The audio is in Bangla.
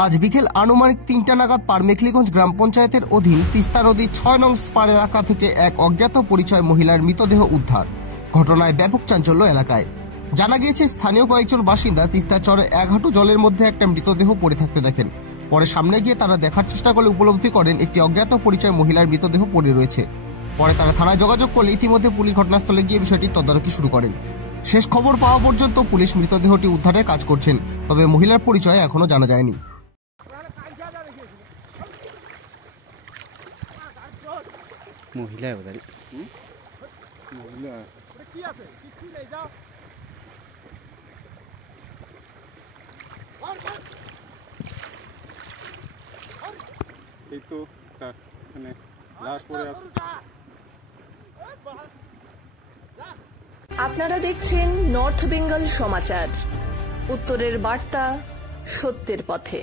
আজ বিকেল আনুমানিক ৩টা নাগাদ পারমেখলিগঞ্জ গ্রাম পঞ্চায়েতের অধীন তিস্তা নদীর ৬ নং স্পার এলাকা থেকে এক অজ্ঞাত পরিচয় মহিলার মৃতদেহ উদ্ধার। ঘটনায় ব্যাপক চাঞ্চল্য এলাকায়। জানা গিয়েছে, স্থানীয় কয়েকজন বাসিন্দা তিস্তা চরে এক হাঁটু জলের মধ্যে একটা মৃতদেহ পড়ে থাকতে দেখেন। পরে সামনে গিয়ে তারা দেখার চেষ্টা করলে উপলব্ধি করেন একটি অজ্ঞাত পরিচয় মহিলার মৃতদেহ পড়ে রয়েছে। পরে তারা থানায় যোগাযোগ করলে ইতিমধ্যে পুলিশ ঘটনাস্থলে গিয়ে বিষয়টি তদারকি শুরু করেন। শেষ খবর পাওয়া পর্যন্ত পুলিশ মৃতদেহটি উদ্ধারের কাজ করছেন, তবে মহিলার পরিচয় এখনো জানা যায়নি। মহিলা বোধহয় এই তো মানে লাশ পড়ে আছে। আপনারা দেখছেন নর্থ বেঙ্গল সমাচার, উত্তরের বার্তা, সত্যের পথে।